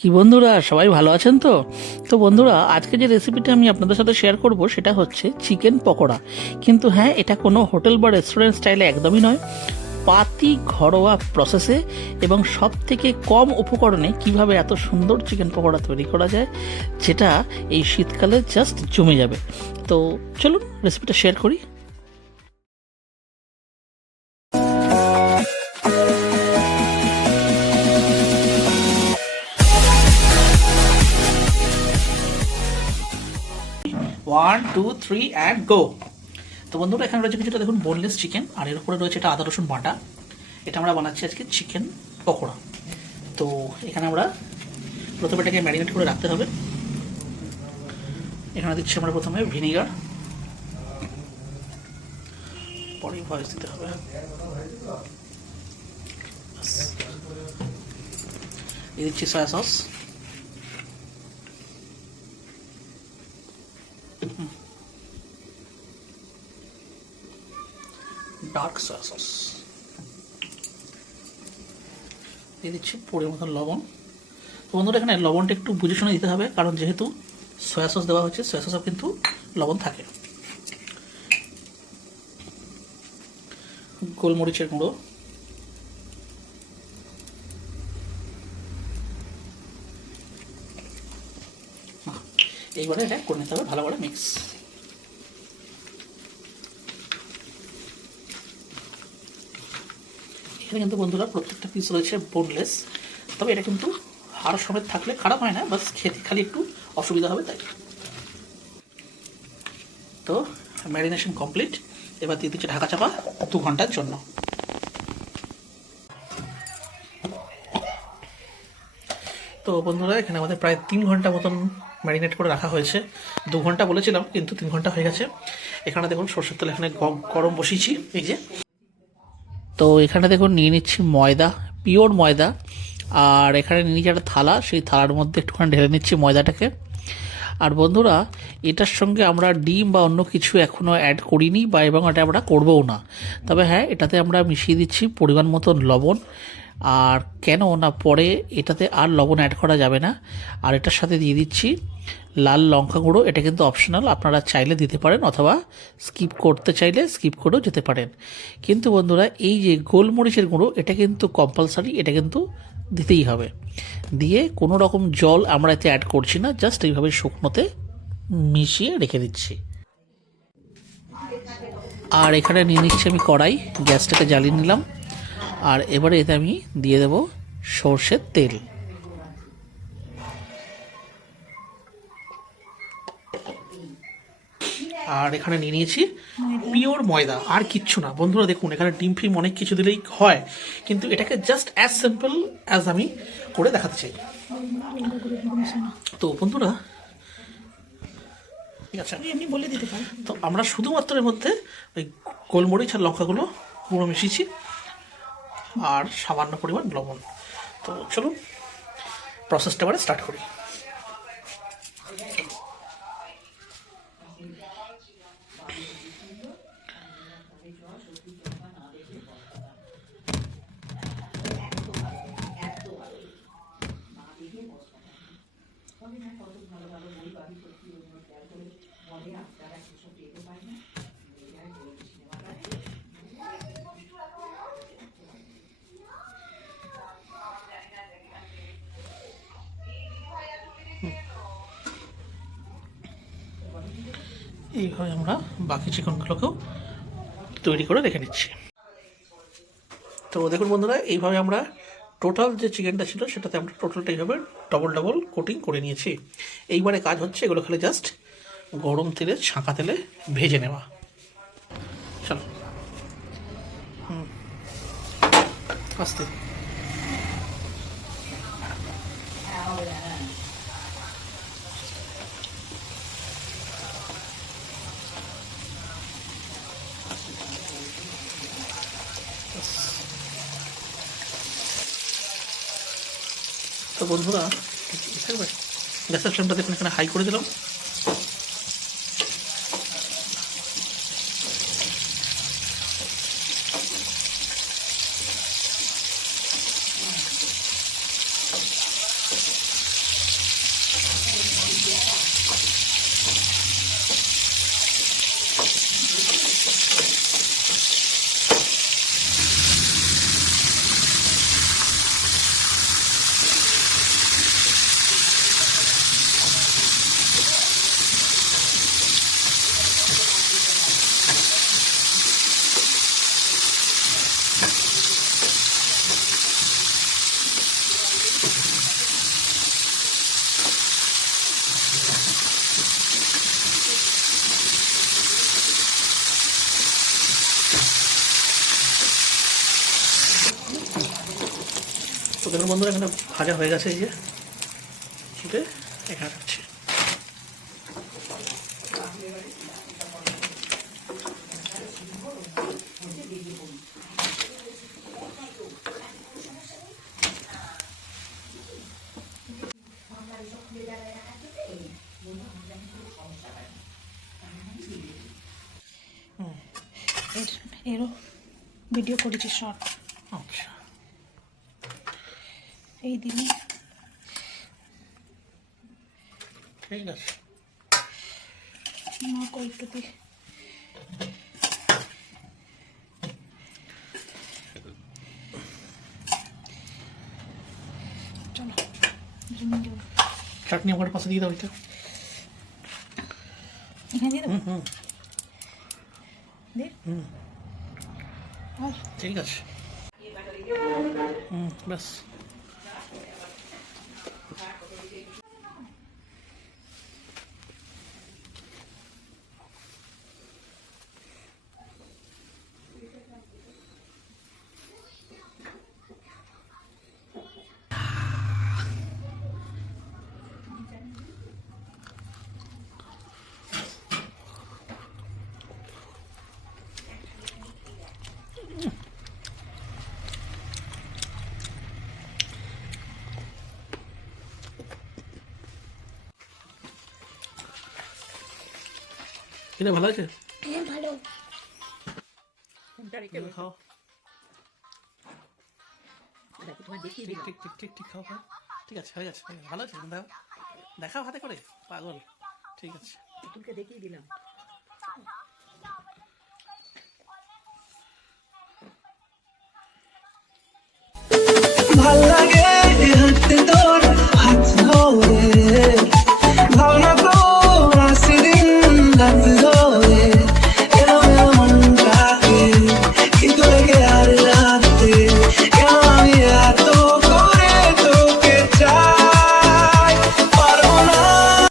কি বন্ধুরা, সবাই ভালো আছেন তো? তো বন্ধুরা, আজকে যে রেসিপিটা আমি আপনাদের সাথে শেয়ার করব সেটা হচ্ছে চিকেন পকোড়া। কিন্তু হ্যাঁ, এটা কোনো হোটেল বা রেস্টুরেন্ট স্টাইলে একদমই নয়। পাতি ঘরোয়া প্রসেসে এবং সব থেকে কম উপকরণে কিভাবে এত সুন্দর চিকেন পকোড়া তৈরি করা যায়, যেটা এই শীতকালে জাস্ট জমে যাবে। তো চলুন রেসিপিটা শেয়ার করি। 1 2 3 অ্যান্ড গো। তো বন্ধুরা, এখানে রয়েছে কিছুটা দেখুন বোনলেস চিকেন, আর এর উপরে রয়েছে এটা আদা রসুন বাটা। এটা আমরা বানাচ্ছি আজকে চিকেন পকোড়া। তো এখানে আমরা প্রথমে এটাকে ম্যারিনেট করে রাখতে হবে। এখানে দিচ্ছি আমরা প্রথমে ভিনিগার, পরে ভয়েস দিতে হবে। এই দিচ্ছি soya sauce, dark soya sauce, দিয়ে দিচ্ছি পরিমাণ মতো লবণ। তো বন্ধুরা, এখানে লবণটা একটু বুঝে শুনে দিতে হবে, কারণ যেহেতু সয়া সস দেওয়া হচ্ছে, সয়া সসও কিন্তু লবণ থাকে। গোলমরিচের গুঁড়ো, এইবারে এটা করে নিতে হবে ভালো করে মিক্স। এখানে কিন্তু বন্ধুরা প্রত্যেকটা পিস রয়েছে বোনলেস, তবে এটা কিন্তু হাড় সমেত থাকলে খারাপ হয় না, বাস খেতে খালি একটু অসুবিধা হবে তাই। তো ম্যারিনেশন কমপ্লিট। এবার দিয়ে দিচ্ছে ঢাকা চাপা 2 ঘন্টার জন্য। তো বন্ধুরা, এখানে আমাদের প্রায় 3 ঘন্টা মতন ম্যারিনেট করে রাখা হয়েছে। 2 ঘন্টা বলেছিলাম, কিন্তু 3 ঘন্টা হয়ে গেছে। এখানে দেখুন সরষের তেল এখানে গরম বসিয়েছি, এই যে। তো এখানে দেখুন নিয়ে নিচ্ছি ময়দা, পিওর ময়দা। আর এখানে নিয়ে নিচ্ছি একটা থালা, সেই থালার মধ্যে একটুখানি ঢেলে নিচ্ছি ময়দাটাকে। আর বন্ধুরা, এটার সঙ্গে আমরা ডিম বা অন্য কিছু এখনও অ্যাড করিনি, বা এবং এটা আমরা করবও না। তবে হ্যাঁ, এটাতে আমরা মিশিয়ে দিচ্ছি পরিমাণ মতন লবণ। আর কেন না, পরে এটাতে আর লবণ অ্যাড করা যাবে না। আর এটার সাথে দিয়ে দিচ্ছি লাল লঙ্কা গুঁড়ো। এটা কিন্তু অপশনাল, আপনারা চাইলে দিতে পারেন, অথবা স্কিপ করতে চাইলে স্কিপ করেও যেতে পারেন। কিন্তু বন্ধুরা, এই যে গোলমরিচের গুঁড়ো, এটা কিন্তু কম্পালসারি, এটা কিন্তু দিতেই হবে। দিয়ে কোনো রকম জল আমরা এতে অ্যাড করছি না, জাস্ট এইভাবে শুকনোতে মিশিয়ে রেখে দিচ্ছি। আর এখানে নিয়ে নিচ্ছি আমি কড়াই, গ্যাসটাকে জ্বালিয়ে নিলাম। আর এবারে এতে আমি দিয়ে দেব সর্ষের তেল। আর এখানে নিয়ে নিয়েছি পিওর ময়দা, আর কিচ্ছু না। বন্ধুরা দেখুন, এখানে ডিম ফিম অনেক কিছু দিলেই হয়, কিন্তু এটাকে জাস্ট অ্যাজ সিম্পল অ্যাজ আমি করে দেখাতে চাই। তো বন্ধুরা, ঠিক আছে, আমি এমনি বলে দিতে পারি। তো আমরা শুধুমাত্র এর মধ্যে ওই গোলমরিচ আর লঙ্কাগুলো পুরো মিশিয়েছি, আর সামান্য পরিমাণ লবণ। তো চলুন প্রসেসটা এবারে স্টার্ট করি। এইভাবে আমরা বাকি চিকেনগুলোকেও তৈরি করে রেখে নিচ্ছি। তো দেখুন বন্ধুরা, এইভাবে আমরা টোটাল যে চিকেনটা ছিল সেটাতে আমরা টোটালটা এইভাবে ডবল ডবল কোটিং করে নিয়েছি। এইবারে কাজ হচ্ছে এগুলো খালি জাস্ট গরম তেলে, ছাঁকা তেলে ভেজে নেওয়া। চলো, আস্তে। তো বন্ধুরা, গ্যাসের ফ্লেমটা দেখুন এখানে হাই করে দিলাম। বন্ধুরা এখানে ভাজা হয়ে গেছে, এই যে ফুটে এখানে রাখছি। এরও ভিডিও করেছি শর্ট আচ্ছা, এই দিনে। ঠিক আছে। না কয়েকটু দিয়ে চলো চাটনি আমার পাশে দিয়ে দাও এটা। এখানে দিয়ে দেবো। দে আর ঠিক আছে, ব্যাস। এটা ভালো আছে, ভালো খাও। তোমার দেখিয়ে ঠিক ঠিক ঠিক ঠিক ঠিক খাও খাও। ঠিক আছে, হয়ে গেছে, ভালো আছে। দেখাও হাতে করে, পাগল। ঠিক আছে, তুলকে দেখিয়ে দিলাম।